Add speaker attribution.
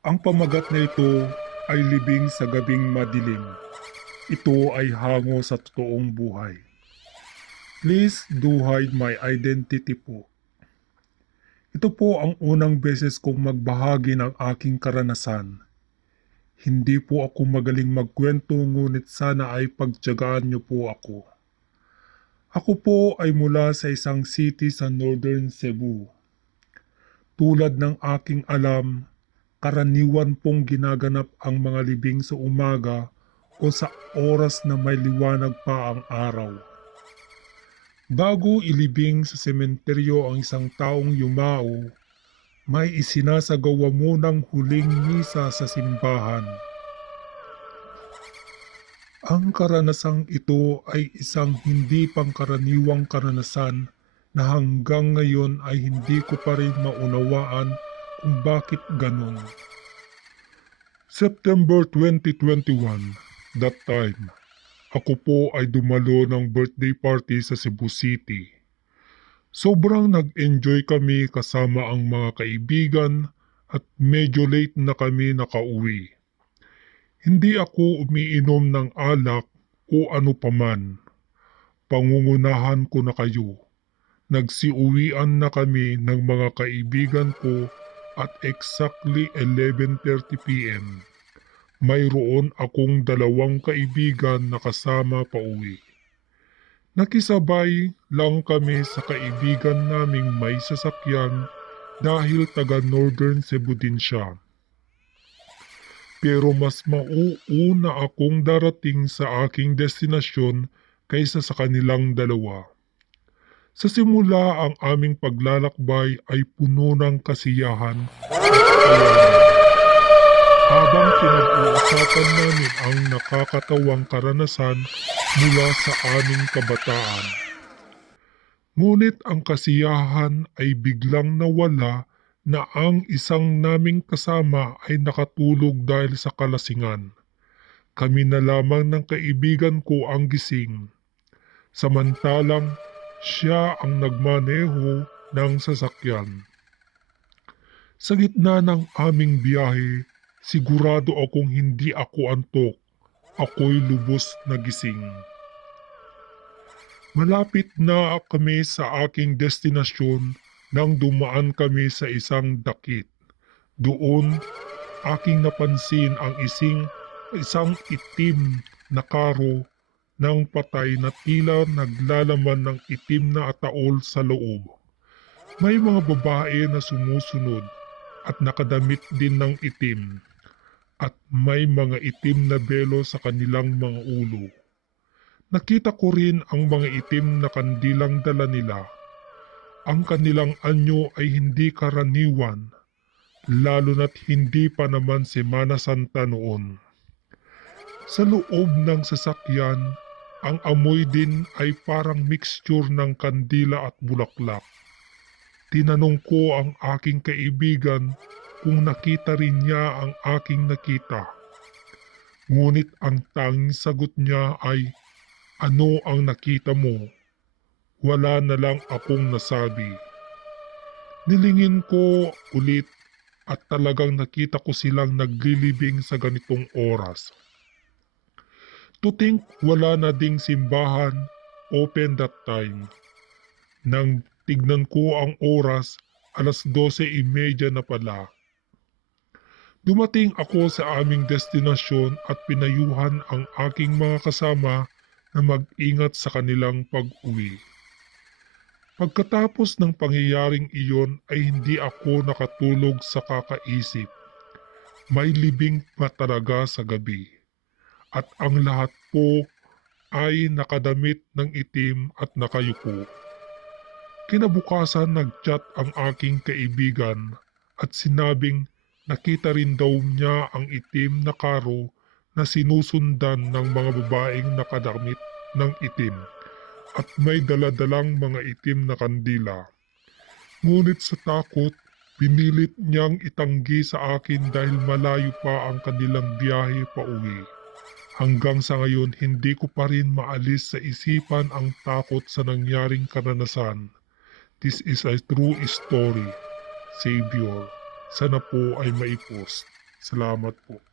Speaker 1: Ang pamagat na ito ay libing sa gabing madilim. Ito ay hango sa totoong buhay. Please do hide my identity po. Ito po ang unang beses kong magbahagi ng aking karanasan. Hindi po ako magaling magkwento ngunit sana ay pagtyagaan niyo po ako. Ako po ay mula sa isang city sa Northern Cebu. Tulad ng aking alam, karaniwan pong ginaganap ang mga libing sa umaga o sa oras na may liwanag pa ang araw. Bago ilibing sa sementeryo ang isang taong yumao, may isinasagawa munang huling misa sa simbahan. Ang karanasang ito ay isang hindi pangkaraniwang karanasan na hanggang ngayon ay hindi ko pa rin maunawaan kung bakit ganon. September 2021, that time, ako po ay dumalo ng birthday party sa Cebu City. Sobrang nag-enjoy kami kasama ang mga kaibigan at medyo late na kami nakauwi. Hindi ako umiinom ng alak o ano paman. Pangungunahan ko na kayo. Nagsiuwian na kami ng mga kaibigan ko at exactly 11.30pm. Mayroon akong dalawang kaibigan na kasama pa uwi. Nakisabay lang kami sa kaibigan naming may sasakyan dahil taga Northern Cebu din siya. Pero mas mauuna akong darating sa aking destinasyon kaysa sa kanilang dalawa. Sa simula ang aming paglalakbay ay puno ng kasiyahan. Habang pinag-uusapan namin ang nakakatawang karanasan mula sa aming kabataan. Ngunit ang kasiyahan ay biglang nawala na ang isang naming kasama ay nakatulog dahil sa kalasingan. Kami na lamang ng kaibigan ko ang gising. Samantalang siya ang nagmaneho ng sasakyan. Sa gitna ng aming biyahe, sigurado akong hindi ako antok. Ako'y lubos na gising. Malapit na kami sa aking destinasyon nang dumaan kami sa isang dakit. Doon, aking napansin ang ising, isang itim na karo ng patay na tila naglalaman ng itim na ataol sa loob. May mga babae na sumusunod at nakadamit din ng itim at may mga itim na belo sa kanilang mga ulo. Nakita ko rin ang mga itim na kandilang dala nila. Ang kanilang anyo ay hindi karaniwan, lalo na't hindi pa naman Semana Santa noon. Sa loob ng sasakyan, ang amoy din ay parang mixture ng kandila at bulaklak. Tinanong ko ang aking kaibigan kung nakita rin niya ang aking nakita. Ngunit ang tanging sagot niya ay, ano ang nakita mo? Wala na lang akong nasabi. Nilingin ko ulit at talagang nakita ko silang naglilibing sa ganitong oras. To think wala na ding simbahan open that time. Nang tignan ko ang oras, alas 12.30 na pala. Dumating ako sa aming destinasyon at pinayuhan ang aking mga kasama na mag-ingat sa kanilang pag-uwi. Pagkatapos ng pangyayaring iyon ay hindi ako nakatulog sa kakaisip. May libing pa talaga sa gabi. At ang lahat po ay nakadamit ng itim at nakayuko. Kinabukasan nagchat ang aking kaibigan at sinabing nakita rin daw niya ang itim na karo na sinusundan ng mga babaeng nakadamit ng itim at may daladalang mga itim na kandila. Ngunit sa takot, pinilit niyang itanggi sa akin dahil malayo pa ang kanilang biyahe pa uwi. Hanggang sa ngayon, hindi ko pa rin maalis sa isipan ang takot sa nangyaring karanasan. This is a true story. Savior, sana po ay maipost. Salamat po.